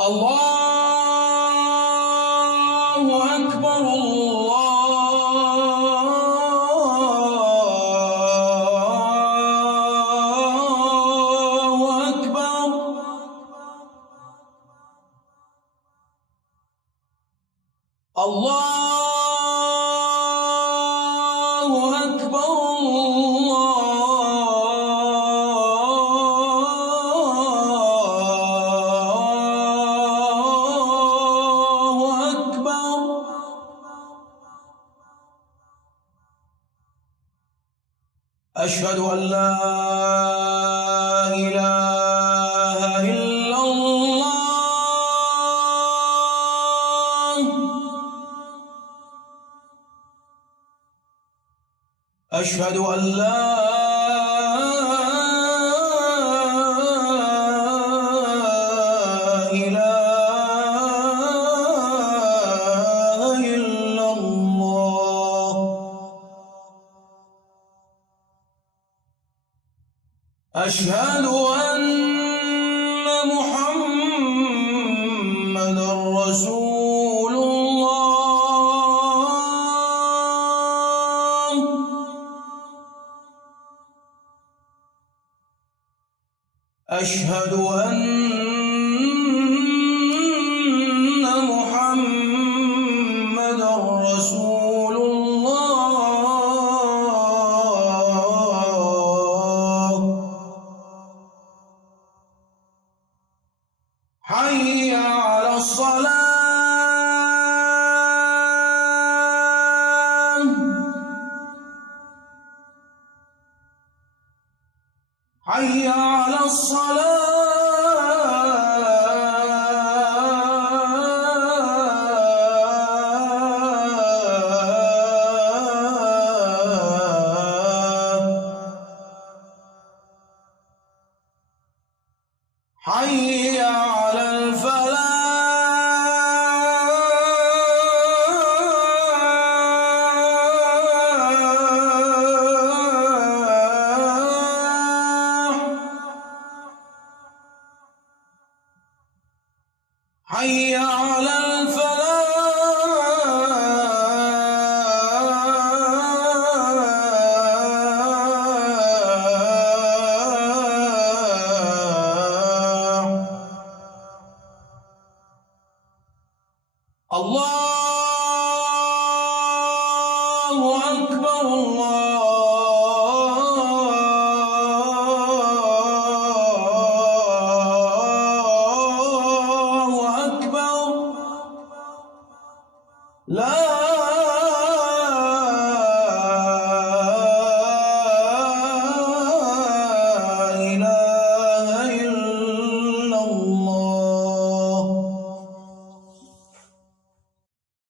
الله أكبر الله أكبر. الله أكبر الله أكبر. أشهد أن لا إله إلا الله. أشهد أن لا إله إلا الله. أشهد أن محمدًا رسول الله. أشهد أن محمدًا رسول الله. حي على الصلاة. حي على الصلاة. حي على الفلاح. حي على الفلاح. الله أكبر الله أكبر. لا